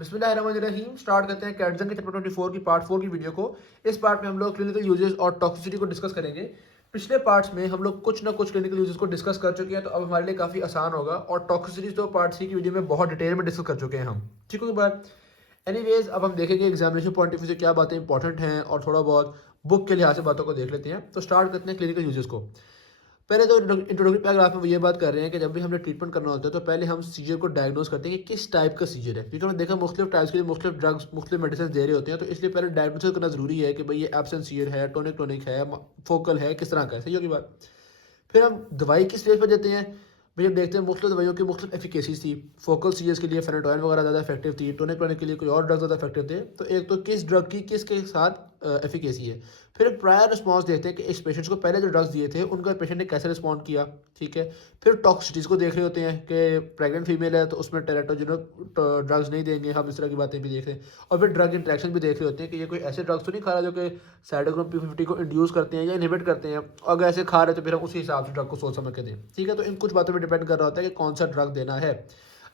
बिस्मिल्लाहिर्रहमानिर्रहीम। स्टार्ट करते हैं कैटजन के चैप्टर 24 की पार्ट 4 की वीडियो को। इस पार्ट में हम लोग क्लिनिकल यूजेस और टॉक्सिसिटी को डिस्कस करेंगे। पिछले पार्ट्स में हम लोग कुछ ना कुछ क्लिनिकल यूजेस को डिस्कस कर चुके हैं, तो अब हमारे लिए काफ़ी आसान होगा। और टॉक्सिसिटी तो पार्ट 3 की वीडियो में बहुत डिटेल में डिस्कस कर चुके हैं हम। ठीक है बात। एनीवेज, अब हम देखेंगे एग्जामिनेशन पॉइंट ऑफ व्यू से क्या बातें इंपॉर्टेंट हैं और थोड़ा बहुत बुक के लिहाज से बातों को देख लेते हैं। तो स्टार्ट करते हैं क्लिनिकल यूजेस को। पहले तो इंट्रोडक्टरी पैराग्राफ में वो ये बात कर रहे हैं कि जब भी हमने ट्रीटमेंट करना होता है तो पहले हम सीजर को डायग्नोस करते हैं कि किस टाइप का सीजर है, क्योंकि हमने देखा मुख्तलिफ टाइप्स के लिए मुख्तलिफ ड्रग्स मुख्तलिफ मेडिसिन दे रहे होते हैं। तो इसलिए पहले डायग्नोसिस करना जरूरी है कि भाई ये एब्सेंट सीजर है, टोनिक टोनिक है, फोकल है, किस तरह का है। सही होगी बात। फिर हम दवाई किस स्टेज पर देते हैं। भाई हम देखते हैं मुख्तलिफ दवाइयों की मुख्तलिफ एफिकेसीज थी। फोकल सीजर्स के लिए फेनेटोइन वगैरह ज़्यादा इफेक्टिव थी, टोनिक टोनिक के लिए कोई और ड्रग ज़्यादा इफेक्टिव थे। तो एक तो किस ड्रग की किसके साथ एफिकेसी है। फिर एक प्रायर रिस्पॉन्स देखते हैं कि इस पेशेंट्स को पहले जो ड्रग्स दिए थे उनका पेशेंट ने कैसे रिस्पॉन्ड किया। ठीक है। फिर टॉक्सिसिटीज़ को देख रहे होते हैं कि प्रेग्नेंट फीमेल है तो उसमें टेराटोजेनिक ड्रग्स नहीं देंगे हम, इस तरह की बातें भी देख रहे हैं। और फिर ड्रग इंट्रैक्शन भी देख रहे होते हैं कि ये कोई ऐसे ड्रग्स तो नहीं खा रहा जो कि साइटोक्रोम P50 को इंड्यूस करते हैं या इनहिबिट करते हैं। अगर ऐसे खा रहे तो फिर हम उसी हिसाब से ड्रग को सोच समझ के दें। ठीक है। तो इन कुछ बातों पर डिपेंड कर रहा होता है कि कौन सा ड्रग देना है।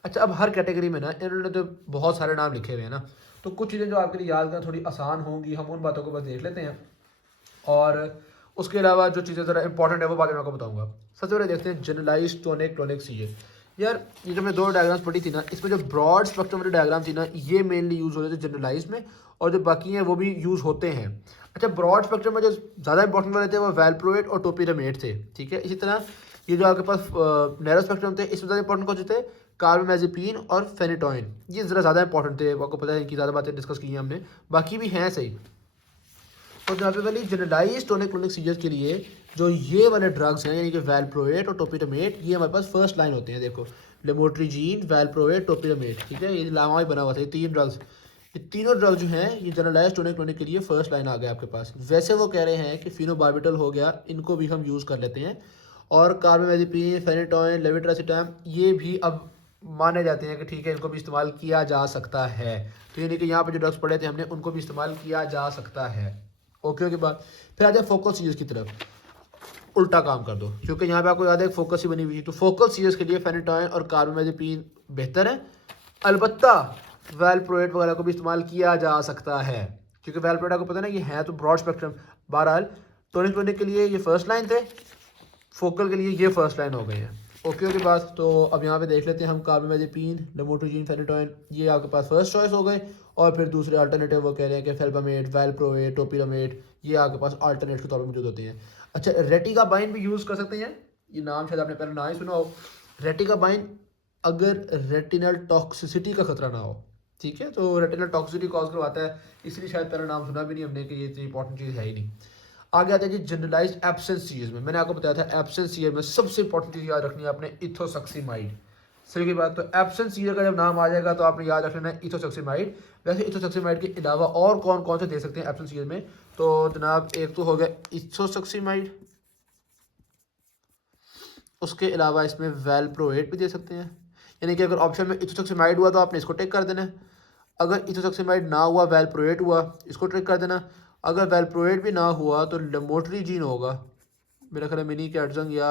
अच्छा, अब हर कैटेगरी में ना इन्होंने तो बहुत सारे नाम लिखे हुए हैं ना, तो कुछ चीज़ें जो आपके लिए याद करना थोड़ी आसान होंगी, हम उन बातों को बस देख लेते हैं। और उसके अलावा जो चीज़ें ज़रा इंपॉर्टेंट है वो बातें मैं आपको बताऊंगा। सबसे पहले देखते हैं जनरलाइज टोनिक टोनिक सीजर। यार ये जो मैं दो डायग्राम्स पढ़ी थी ना, इसमें जो ब्रॉड स्पेक्ट्रम वाले डायग्राम थी ना, ये मेनली यूज़ हो रहे थे जनरलाइज में, और जो बाकी हैं वो भी यूज़ होते हैं। अच्छा, ब्रॉड स्पेक्ट्रम में जो ज़्यादा इंपॉर्टेंट वाले थे वो वैल्प्रोएट और टोपिरामेट थे। ठीक है। इसी तरह ये जो आपके पास नैरो स्पेक्ट्रम थे, इसमें ज़्यादा इंपॉर्टेंट कौन से थे, कार्बामेज़ेपिन और फेनेटोइन। ये ज़रा ज़्यादा इंपॉर्टेंट थे, आपको पता है कि ज़्यादा बातें डिस्कस की हैं हमने, बाकी भी हैं सही। तो जहाँ पे वाली जनरलाइज टोनिक क्लोनिक सीजर्स के लिए जो ये वाले ड्रग्स हैं, यानी कि वैल्प्रोएट और टोपिरामेट, ये हमारे पास फर्स्ट लाइन होते हैं। देखो, लेमोट्रिजीन, वैल्प्रोएट, टोपिरामेट। ठीक है। ये लामा ही बना हुआ था, ये तीन ड्रग्स। ये तीनों ड्रग जो हैं ये जनरलाइज टोनिक क्लोनिक के लिए फर्स्ट लाइन आ गया आपके पास। वैसे वो कह रहे हैं कि फिनोबार्बिटल हो गया, इनको भी हम यूज़ कर लेते हैं। और कार्बामेज़ेपिन, फेनेटोइन, लेविट्रासिटाम, ये भी अब माने जाते हैं कि ठीक है, इनको भी इस्तेमाल किया जा सकता है। तो यानी कि यहाँ पे जो ड्रग्स पढ़े थे हमने, उनको भी इस्तेमाल किया जा सकता है। ओके के बाद फिर आ जाए फोकल सीजर्स की तरफ। उल्टा काम कर दो, क्योंकि यहाँ पे आपको याद है फोकस ही बनी हुई थी। तो फोकल सीजर्स के लिए फेनेटोइन और कार्बामेज़ेपिन बेहतर है। अलबत्ता वैल्प्रोएट वगैरह को भी इस्तेमाल किया जा सकता है, क्योंकि वैल्प्रोएट आपको पता है ना, ये है तो ब्रॉड स्पेक्ट्रम। बहरहाल टोनिक टोनिक के लिए ये फर्स्ट लाइन थे, फोकल के लिए ये फर्स्ट लाइन हो गई है। ओके के बाद तो अब यहाँ पे देख लेते हैं हम, कार्बामेज़ेपिन, लेमोट्रिजीन, फेनेटोइन, ये आपके पास फर्स्ट चॉइस हो गए। और फिर दूसरे अल्टरनेटिव वो कह रहे हैं कि फेल्बामेट, वैल्प्रोएट, टोपिरामेट, ये आपके पास अल्टरनेट के तौर पर मौजूद होते हैं। अच्छा, रेटिकाबाइन भी यूज़ कर सकते हैं। ये नाम शायद आपने पहले ना ही सुना हो, रेटिकाबाइन, अगर रेटिनल टॉक्सिसिटी का खतरा ना हो। ठीक है। तो रेटिनल टॉक्सिसिटी कॉज करवाता है, इसलिए शायद पहले नाम सुना भी नहीं हमने कि ये इतनी इंपॉर्टेंट चीज़ है ही नहीं। आगे आते हैं जी जनरलाइज्ड एब्सेंस सीजर्स में। मैंने आपको बताया था एब्सेंस सीजर में सबसे इंपॉर्टेंट चीज़ याद रखनी है आपने, इथोसक्सीमाइड। सही की बात। तो एब्सेंस सीजर का जब नाम आ जाएगा तो आपने याद रखना है इथोसक्सीमाइड। वैसे इथोसक्सीमाइड के अलावा और कौन कौन से दे सकते हैं एब्सेंस सीजर में, तो जनाब एक तो हो गया इथोसक्सीमाइड, उसके अलावा इसमें वैल्प्रोएट भी दे सकते हैं। यानी कि अगर ऑप्शन में इथोसक्सीमाइड हुआ तो आपने इसको टिक कर देना है। अगर इथोसक्सीमाइड ना हुआ, वैल्प्रोएट हुआ, इसको टिक कर देना। अगर वैल्प्रोएट भी ना हुआ तो लेमोट्रिजीन होगा, मेरा ख्याल है मिनी कैटजंग या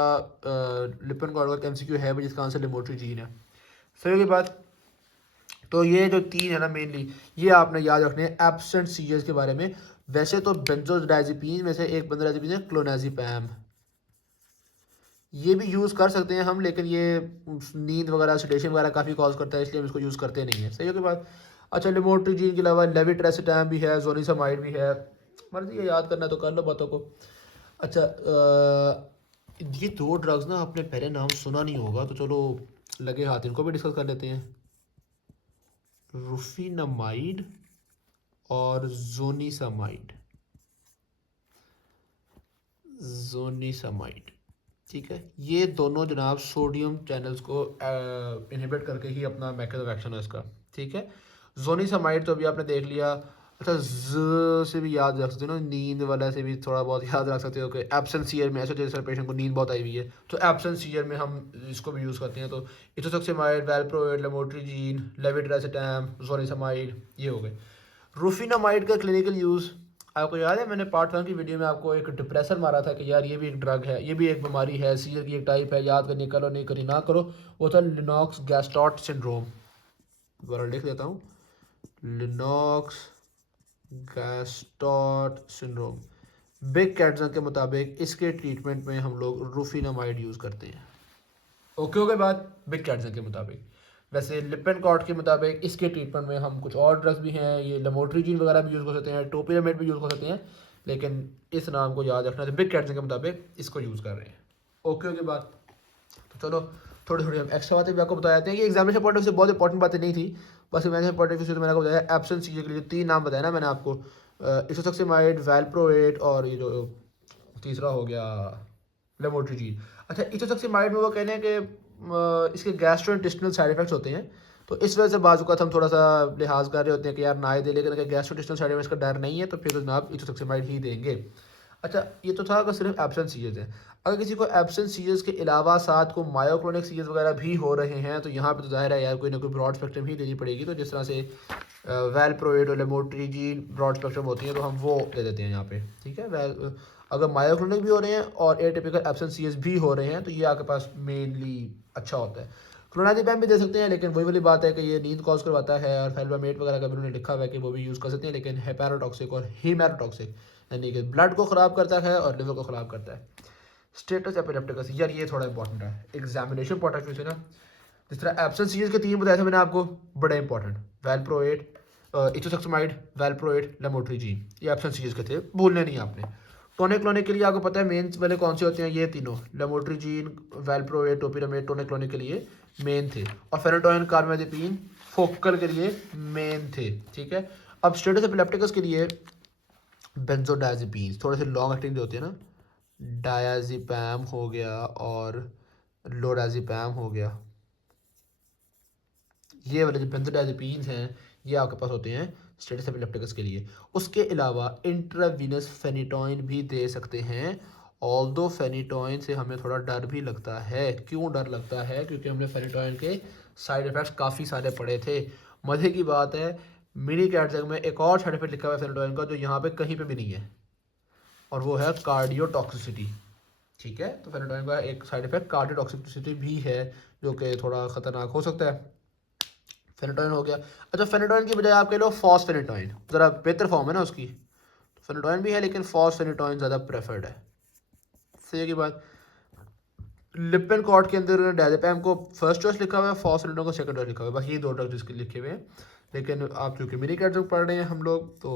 लिपन कॉर्डर का MCQ है जिसका आंसर लेमोट्रिजीन है। सही की बात। तो ये जो तीन है ना मेनली, ये आपने याद रखने हैं एब्सेंट सीजर्स के बारे में। वैसे तो बेंजोडाइजेपिन में से एक बेंजोडाइजेपिन है क्लोनाजिपैम, ये भी यूज़ कर सकते हैं हम, लेकिन ये नींद वगैरह सेडेशन वगैरह काफ़ी कॉज करता है, इसलिए हम इसको यूज़ करते नहीं है। सही हो के बाद। अच्छा, लेमोट्रिजीन के अलावा लेविट्रेसिटाम भी है, जोनिसमाइड भी है। मर्जी ये याद करना तो कर लो बातों को। अच्छा, ये दो ड्रग्स ना आपने पहले नाम सुना नहीं होगा, तो चलो लगे हाथ इनको भी डिस्कस कर लेते हैं। रुफिनामाइड और जोनिसमाइड। जोनिसमाइड, ठीक है। ये दोनों जनाब सोडियम चैनल्स को इनहिबिट करके ही अपना मैकेनिज्म ऑफ एक्शन है इसका। ठीक है। जोनिसमाइड तो अभी आपने देख लिया। अच्छा, ज से भी याद रख सकते हो ना, नींद वाला से भी थोड़ा बहुत याद रख सकते हो कि एब्सेंट सीयर में, ऐसे जैसे पेशेंट को नींद बहुत आई हुई है तो एब्सेंट सीयर में हम इसको भी यूज़ करते हैं। तो इथोसक्सीमाइड, वैल्प्रोएट, लेमोट्रिजीन, लेविट्रेसिटाम, जोनिसमाइड, ये हो गए। रूफिनामाइड का क्लिनिकल यूज़ आपको याद है, मैंने पार्ट 1 की वीडियो में आपको एक डिप्रेसर मारा था कि यार ये भी एक ड्रग है, ये भी एक बीमारी है, सीजर की एक टाइप है, याद करनी करो, नहीं करी ना करो। वो था लिनॉक्स गैस्ट्रॉट सिंड्रोम। दोबारा लिख देता हूँ, लिनॉक्स गैस्टॉट सिंड्रोम। बिग कैटसन के मुताबिक इसके ट्रीटमेंट में हम लोग रूफिनामाइड यूज़ करते हैं। ओके हो गई बात बिग कैटसन के मुताबिक। वैसे लिपेनकॉर्ट के मुताबिक इसके ट्रीटमेंट में हम कुछ और ड्रग्स भी हैं, ये लेमोट्रिजीन वगैरह भी यूज़ कर सकते हैं, टोपिरामेड भी यूज़ कर सकते हैं, लेकिन इस नाम को याद रखना है बिग कैटसन के मुताबिक इसको यूज़ कर रहे हैं। ओके हो गई बात। तो चलो थोड़ी थोड़ी हम एक्स्ट्रा बातें भी आपको बता देते हैं कि एग्जामिनेशन पॉइंट ऑफ व्यू से बहुत इंपॉर्टेंट बातें नहीं थी, बस इमेजिनेशन पॉइंट ऑफ व्यू से तो मैंने आपको बताया एब्सेंट चीज़ें के लिए जो 3 नाम बताया ना मैंने आपको, इसोसक्सिमाइड, वैल्प्रोएट और ये जो तीसरा हो गया लेमोट्रिजीन। अच्छा इसोसक्सिमाइड में वो कहते हैं कि इसके गैस्ट्रोइंटेस्टिनल साइड इफेक्ट्स होते हैं, तो इस वजह से बाजू का हम थोड़ा सा लिहाज कर रहे होते हैं कि यार ना ही दे, लेकिन अगर गैस्ट्रोइंटेस्टिनल साइड इफेक्ट्स का डर नहीं है तो फिर तो जनाब इसोसक्सिमाइड ही देंगे। अच्छा ये तो था अगर सिर्फ एब्सेंट सीजर्स हैं, अगर किसी को एब्सेंट सीजर्स के अलावा साथ को मायोक्लोनिक सीजर्स वगैरह भी हो रहे हैं तो यहाँ पे तो जाहिर है यार कोई ना कोई ब्रॉड स्पेक्ट्रम ही देनी पड़ेगी। तो जिस तरह से वैल्प्रोएट और लेमोट्रिजीन ब्रॉड स्पेक्ट्रम होती है तो हम वो दे देते हैं यहाँ पे, ठीक है। अगर मायोक्लोनिक भी हो रहे हैं और एटिपिकल एब्सेंट सीजर्स भी हो रहे हैं तो ये आपके पास मेनली अच्छा होता है। क्लोनादिपैम भी दे सकते हैं, लेकिन वही वाली बात है कि ये नींद कॉज करवाता है, और फेल्बामेट वगैरह का भी उन्होंने लिखा हुआ है कि वो भी यूज़ कर सकते हैं, लेकिन हेपेरोटॉक्सिक और हीमेरोटॉक्सिक यानी कि ब्लड को ख़राब करता है और लिवर को ख़राब करता है। स्टेटस एपिलेप्टिकस यार ये थोड़ा इंपॉर्टेंट है एग्जामिनेशन पॉइंट ऑफ व्यू से ना। जिस तरह एब्सेंट सीरीज के 3 बताया था मैंने आपको, बड़े इंपॉर्टेंट, वैल्प्रोएट, इथोसक्सामाइड, वैल्प्रोएट, लेमोट्रिजीन, ये एब्सेंट सीरीज के थे, भूलने नहीं आपने। टोनिक क्लोनिक के लिए आपको पता है मेन वाले कौन से होते हैं, ये तीनों लेमोट्रिजीन, वैल्प्रोएट, टोपिरामेड टोनिक क्लोनिक के लिए मेन थे, और फेनेटोइन, कार्बामेज़ेपिन फोकल के लिए मेन थे, ठीक है। अब स्टेटस एपिलेप्टिकस के लिए बेंजोडायजेपीन्स थोड़े से लॉन्ग एक्टिंग जो होते हैं ना, डायाजिपैम हो गया और लोराजिपैम हो गया, ये वाले जो बेंजोडायजेपीन्स हैं ये आपके पास होते हैं स्टेटस एपिलेप्टिकस के लिए। उसके अलावा इंट्रावीनस फेनिटोइन भी दे सकते हैं, ऑल्दो फेनिटोइन से हमें थोड़ा डर भी लगता है। क्यों डर लगता है? क्योंकि हमने फेनिटोइन के साइड इफ़ेक्ट्स काफ़ी सारे पढ़े थे। मज़े की बात है मिनी कैटजग में एक और साइड इफेक्ट लिखा हुआ है फेनिटोइन का जो यहाँ पे कहीं पे भी नहीं है, और वो है कार्डियोटॉक्सिसिटी, ठीक है। तो फेनिटोइन का एक साइड इफेक्ट कार्डियोटॉक्सिसिटी भी है जो कि थोड़ा ख़तरनाक हो सकता है। फेनिटोइन हो गया। अच्छा फेनिटोइन की बजाय आप कह लो फॉस्फेनिटोइन, ज़रा बेहतर फॉर्म है ना उसकी, तो फेनिटोइन भी है लेकिन फॉस्फेनिटोइन ज़्यादा प्रेफर्ड है। सही की बात। लिपेनकॉर्ट के अंदर डायजेपैम को फर्स्ट चॉइस लिखा हुआ है, फॉस्फेनिटोइन को सेकंड चॉइस लिखा हुआ है, बस ये 2 ड्रग जिसके लिखे हुए हैं। लेकिन आप चूँकि मिनी कैट ड्रग पढ़ रहे हैं हम लोग, तो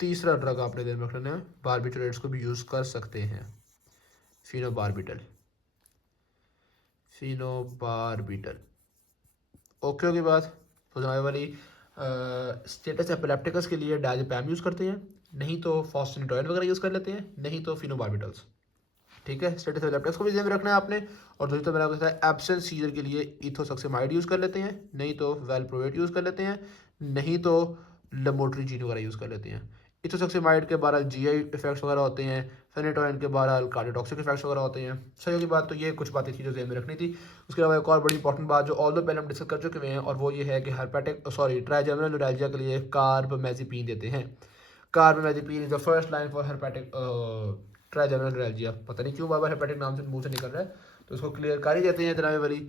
तीसरा ड्रग आपने ध्यान रखना है, बारबिटरेट्स को भी यूज़ कर सकते हैं, फिनोबारबिटल, फिनोबारबिटल। ओके होगी बात। तो जनाब वाली स्टेटस एपिलेप्टिकस के लिए डायजेपैम यूज़ करते हैं, नहीं तो फॉस्फेनिटोइन वगैरह यूज़ कर लेते हैं, नहीं तो फिनोबारबिटल्स, ठीक है। स्टेटस एपिलेप्टिकस को भी ध्यान में रखना है आपने। और दूसरी तो मैंने आपको बताया एब्सेंट सीजर के लिए इथोसक्सिमाइड यूज़ कर लेते हैं, नहीं तो वैल्प्रोएट यूज़ कर लेते हैं, नहीं तो लेमोट्रिजीन वगैरह यूज़ कर लेते हैं। इथोसक्सिमाइड के बहरहाल जीआई इफेक्ट्स वगैरह होते हैं, फेनेटोइन के बहरहाल कार्डियोटॉक्सिक इफेक्ट्स वगैरह होते हैं। सही की बात। तो ये कुछ बातें थी जो ध्यान में रखनी थी। उसके अलावा एक और बड़ी इंपॉर्टेंट बात जो ऑल दो पहले हम डिस्कस कर चुके हैं, और वो ये है कि ट्राइजेमिनल न्यूरैल्जिया के लिए कार्बमैजेपिन देते हैं। Carbamazepine is the first line for hepatic trigeminal neuralgia. पता नहीं क्यों बार बार हेपेटिक नाम से मुंह से निकल रहा है, तो उसको क्लियर कर ही देते हैं जनाब वाली।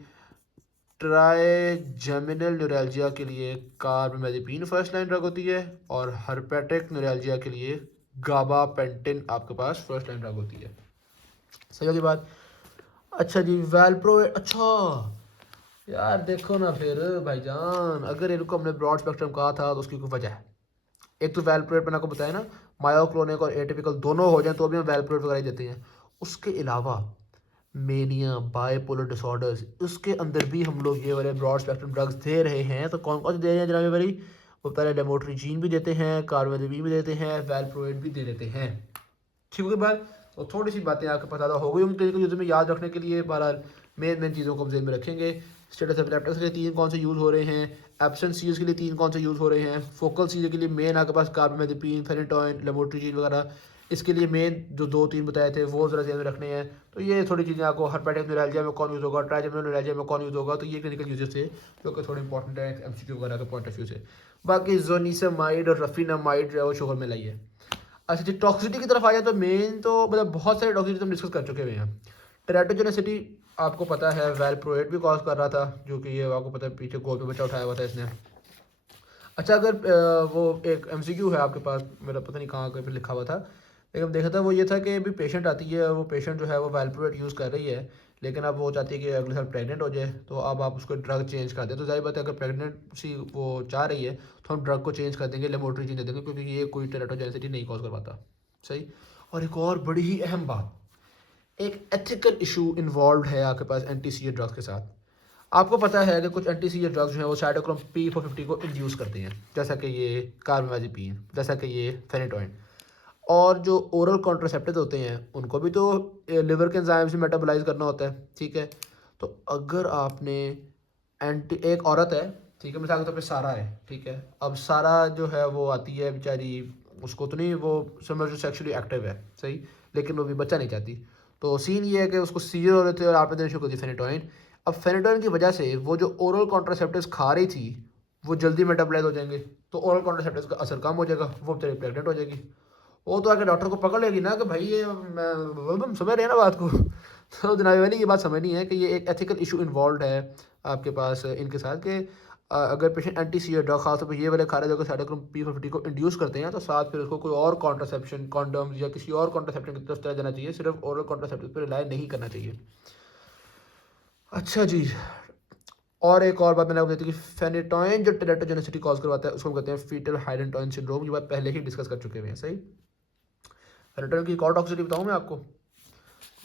ट्राइजेमिनल न्यूरैल्जिया के लिए कार्बमैजेपिन फर्स्ट लाइन ड्रग होती है, और हर्पेटिक न्यूरैल्जिया के लिए गाबापेंटिन आपके पास फर्स्ट लाइन ड्रग होती है। सही होगी बात। अच्छा जी वैल्प्रो, अच्छा यार देखो ना फिर भाईजान, अगर इनको हमने ब्रॉड स्पेक्ट्रम कहा था तो उसकी कोई वजह है। एक तो वैल्प्रोएट मैंने आपको बताया ना, मायोक्लोनिक और एटिपिकल दोनों हो जाए तो भी हम वैल्प्रोएट वगैरह ही देते हैं। उसके अलावा मेनिया, बाइपोलर डिसऑर्डर्स, उसके अंदर भी हम लोग ये वाले ब्रॉड स्पेक्ट्रम ड्रग्स दे रहे हैं। तो कौन कौन से दे रहे हैं जनाब भाई? वो पहले लेमोट्रिजीन भी देते हैं, कार्बामेज़ेपिन भी देते हैं, वैल्प्रोएट भी दे देते हैं, ठीक है बात। तो थोड़ी सी बातें आपको पता हो गई उनके क्लिनिकल यूज में याद रखने के लिए। बहरहाल मेन चीज़ों को हम ज़हन में रखेंगे। स्टेटस एपिलेप्टिक्स के लिए 3 कौन से यूज़ हो रहे हैं, एब्सेंट सीजर्स के लिए 3 कौन से यूज़ हो रहे हैं, फोकल सीजर के लिए मेन आपके पास कार्बामेज़ेपिन, फेनिटोइन, लेमोट्रिजीन वगैरह, इसके लिए मेन जो 2-3 बताए थे वो ज़रा ध्यान में रखने हैं। तो ये थोड़ी चीज़ें आपको हेपेटिक न्यूरैल्जिया में कौन यूज़ होगा, ट्राइजेमिनल न्यूरैल्जिया में कौन यूज़ होगा, तो ये क्लिनिकल यूजेस थे जो कि थोड़े इंपॉर्टेंट है एमसीक्यू वगैरह के पॉइंट ऑफ व्यू से। बाकी जोनिसमाइड और रफीनामाइड जो है वो शुगर में लाइए। अच्छा जी टॉक्सिसिटी की तरफ आ जाए तो मेन तो मतलब बहुत सारे टॉक्सिसिटी हम डिस्कस कर चुके हुए हैं। टेराटोजेनिसिटी आपको पता है वैल्प्रोएट भी कॉज कर रहा था, जो कि ये आपको पता है पीछे गोल पे बच्चा उठाया हुआ था इसने। अच्छा अगर वो एक एमसीक्यू है आपके पास, मेरा पता नहीं कहाँ पे लिखा हुआ था, लेकिन देखा था वो ये था कि अभी पेशेंट आती है, वो पेशेंट जो है वो वैल्प्रोएट यूज़ कर रही है, लेकिन अब वो चाहती है कि अगले साल प्रेग्नेंट हो जाए, तो अब आप उसको ड्रग चेंज कर दें। तो जाहिर बात है अगर प्रेगनेंसी वो चाह रही है तो हम ड्रग को चेंज कर देंगे, लेमोट्रिजीन दे देंगे, क्योंकि ये कोई टेराटोजेनिसिटी नहीं कॉज करवाता। सही। और एक और बड़ी ही अहम बात, एक एथिकल इशू इन्वॉल्व है आपके पास एंटी सीजर ड्रग्स के साथ। आपको पता है कि कुछ एंटी सीजर ड्रग्स जो हैं वो साइटोक्रोम P450 को इंड्यूस करते हैं, जैसा कि ये कार्बामेज़ेपिन, जैसा कि ये फेनेटोइन। और जो ओरल कॉन्ट्रासेप्टिव होते हैं उनको भी तो लिवर के एंजाइम से मेटाबोलाइज करना होता है, ठीक है। तो अगर आपने एक औरत है, ठीक है, मिसाल के तौर पे सारा है, ठीक है। अब सारा जो है वो आती है बेचारी, उसको तो नहीं, वो समझ जो सेक्सुअली एक्टिव है, सही, लेकिन वो भी बच्चा नहीं चाहती। तो सीन ये है कि उसको सीजर हो रहे थे और आपने देना शुरू कर दी फेनेटोइन। अब फेनेटोइन की वजह से वो जो ओरल कॉन्ट्रासेप्टिव्स खा रही थी वो जल्दी मेटाबोलाइज हो जाएंगे, तो ओरल कॉन्ट्रासेप्टिव्स का असर कम हो जाएगा, वो बेचारी प्रेग्नेंट हो जाएगी। वो तो आके डॉक्टर को पकड़ लेगी ना कि भाई ये तुम समझ रहे हैं ना बात को। तो जनाब वाली ये बात समझनी है कि ये एक एथिकल इशू इन्वॉल्व है आपके पास इनके साथ कि अगर पेशेंट एंटी सीजर ड्रग खासतौर पर ये वाले खा रहे जो साइटोक्रोम P450 को इंड्यूस करते हैं, तो साथ फिर उसको कोई और कॉन्ट्रासेप्शन, कॉन्डम्स या किसी और कॉन्ट्रासेप्शन की तरफ चला जाना चाहिए, सिर्फ ओरल कॉन्ट्रासेप्टिव पर रिलाय नहीं करना चाहिए। अच्छा जी। और एक और बात मैंने आपको बताई कि फेनेटोइन जो टेराटोजेनिसिटी कॉज करवाता है उसको हम कहते हैं फीटल हाइडेंटोइन सिंड्रोम। ये बात पहले ही डिस्कस कर चुके हुए हैं, सही। फेनेटोइन की एक और टॉक्सिसिटी बताऊँ मैं आपको,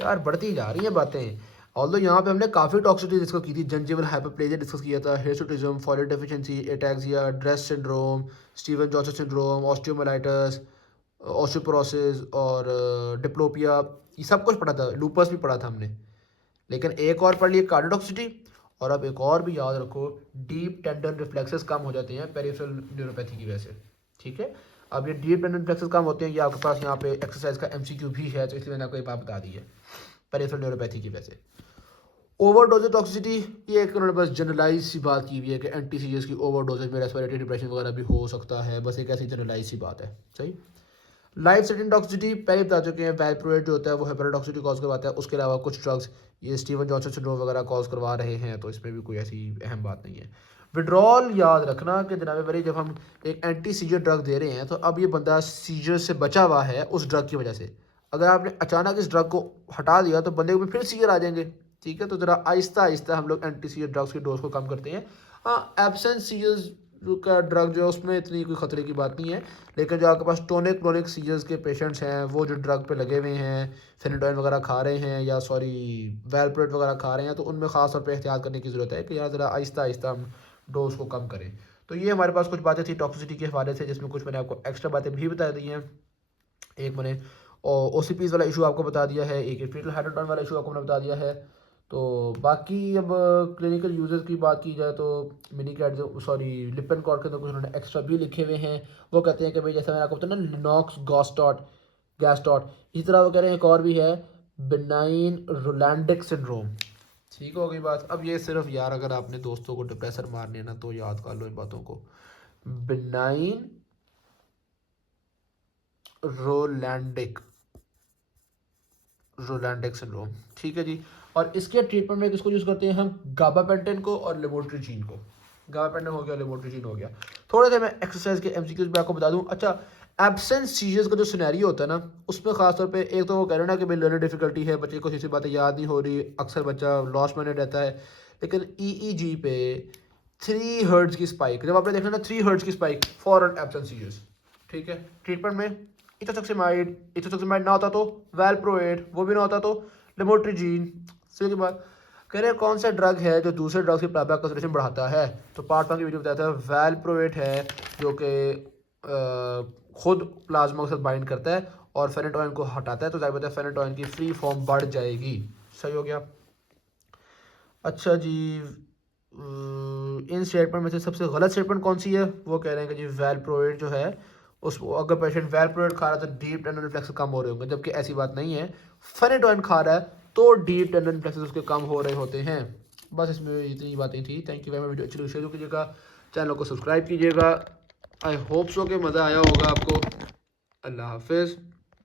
यार बढ़ती जा रही हैं बातें। ऑल्दो यहाँ पे हमने काफ़ी टॉक्सिसिटी डिस्कस की थी, जंजीवल हाइपरप्लेजिया डिस्कस किया था, hirsutism, folate deficiency, ataxia, DRESS syndrome, Steven Johnson syndrome, osteomyelitis, osteoporosis और डिप्लोपिया, ये सब कुछ पढ़ा था, लूपस भी पढ़ा था हमने। लेकिन एक और पढ़ लिए कार्डियोटॉक्सिटी, और अब एक और भी याद रखो, डीप टेंडन रिफ्लेक्सेस कम हो जाते हैं पेरिफेरल न्यूरोपैथी की वजह से, ठीक है। अब ये डीप टेंडन रिफ्लेक्सेस कम होते हैं, ये आपके पास यहाँ पे एक्सरसाइज का एमसीक्यू भी है, तो इसलिए मैंने आपको एक बात बता दी है, पेरिफेरल न्यूरोपैथी की वजह से। ओवरडोज टॉक्सिसिटी, ये एक उन्होंने बस जनरलाइज सी बात की हुई है कि एंटी सीजर्स की ओवरडोजेज में रेस्पिरेटरी डिप्रेशन वगैरह भी हो सकता है, बस एक ऐसी जनरलाइज सी बात है, सही। लाइफ सेटिंग टॉक्सिसिटी पहले बता चुके हैं, वैल्प्रोएट जो होता है वो हेपेटाटॉक्सिसिटी कॉज करवाता है, उसके अलावा कुछ ड्रग्स ये स्टीवन जॉनसन सिंड्रोम वगैरह कॉज करवा रहे हैं, तो इसमें भी कोई ऐसी अहम बात नहीं है। विड्रॉल याद रखना कि जनाब भाई जब हम एक एंटी सीजर ड्रग दे रहे हैं तो अब ये बंदा सीजर से बचा हुआ है उस ड्रग की वजह से, अगर आपने अचानक इस ड्रग को हटा दिया तो बंदे को फिर सीजर आ जाएंगे, ठीक है। तो ज़रा आहिस्ता आहिस्ता हम लोग एंटी सीजर ड्रग्स की डोज को कम करते हैं। हाँ, एब्सेंस सीजर्स का ड्रग जो है उसमें इतनी कोई खतरे की बात नहीं है, लेकिन जो आपके पास टोनिक क्रोनिक सीजर्स के पेशेंट्स हैं, वो जो ड्रग पे लगे हुए हैं, फेनेटोइन वगैरह खा रहे हैं या सॉरी वैल्प्रोएट वगैरह खा रहे हैं, तो उनमें ख़ास तौर पे एहतियात करने की ज़रूरत है कि यार ज़रा आहिस्ता आहिस्ता हम डोज को कम करें। तो ये हमारे पास कुछ बातें थी टॉक्सिसिटी के हवाले से, जिसमें कुछ मैंने आपको एक्स्ट्रा बातें भी बता दी हैं। एक मैंने OCPs वाला इशू आपको बता दिया है, एक फीटल हाइड्रोटोन वाला इशू आपको मैंने बता दिया है। तो बाकी अब क्लिनिकल यूजर्स की बात की जाए तो मिनी कैट जो सॉरी लिपन कॉर्ड के अंदर कुछ उन्होंने एक्स्ट्रा भी लिखे हुए हैं। वो कहते हैं कि भाई जैसा मैंने आपको बताया ना, लिनॉक्स गॉस्टॉट गैस्टॉट, इसी तरह वो कह रहे हैं एक और भी है, बिनाइन रोलैंडिक सिंड्रोम। ठीक हो गई बात। अब ये सिर्फ यार अगर आपने दोस्तों को डिप्रेसर मारने हैं ना तो याद कर लो इन बातों को, बिनाइन रोलैंडिक रोलैंडिक सिंड्रोम, ठीक है जी। और इसके ट्रीटमेंट में किसको यूज़ करते हैं हम, गाबापेंटिन को और लेवोट्रिजीन को। गाबापेंटिन हो गया, लेवोट्रिजीन हो गया। थोड़ा सा मैं एक्सरसाइज के एमसीक्यूज भी आपको बता दूं। अच्छा, एब्सेंस सीजर्स का जो सिनेरियो होता है ना, उसमें खासतौर पे एक तो वो कह रहे हैं ना कि भाई लर्निंग डिफिकल्टी है, बच्चे को किसी बातें याद नहीं हो रही, अक्सर बच्चा लॉस्ट माइंडेड रहता है, लेकिन EEG पे 3 हर्ट्ज की स्पाइक, जब आपने देखा ना 3 हर्ट्ज की स्पाइक, फॉरन एब्सेंस सीजर्स, ठीक है। ट्रीटमेंट में इथोसक्सिमाइड ना होता तो वैल्प्रोएट, वो भी ना होता तो लेमोट्रिजीन। सीधी बात। कह रहे हैं कौन सा ड्रग है जो दूसरे ड्रग की प्लाज्मा कंसंट्रेशन बढ़ाता है, तो पार्ट 1 की वीडियो बताया था वैल्प्रोएट है, जो कि खुद प्लाज्मा के साथ बाइंड करता है और फेनेटोइन को हटाता है, तो जाहिर बात है फेनेटोइन की फ्री फॉर्म बढ़ जाएगी। सही हो गया। अच्छा जी, इन स्टेटमेंट में से सबसे गलत स्टेटमेंट कौन सी है, वो कह रहे हैं कि जी वैल्प्रोएट जो है उस अगर पेशेंट वैल्प्रोएट खा रहा है तो डीप टेंडन रिफ्लेक्स कम हो रहे होंगे, जबकि ऐसी बात नहीं है। फेनेटोइन खा रहा है तो डीप टेंडन रिफ्लेक्स उसके कम हो रहे होते हैं। बस इसमें इतनी बातें थी। Thank you very much. Video अच्छी लगी शेयर कीजिएगा, चैनल को सब्सक्राइब कीजिएगा। आई होप सो कि मज़ा आया होगा आपको। अल्लाह हाफिज़।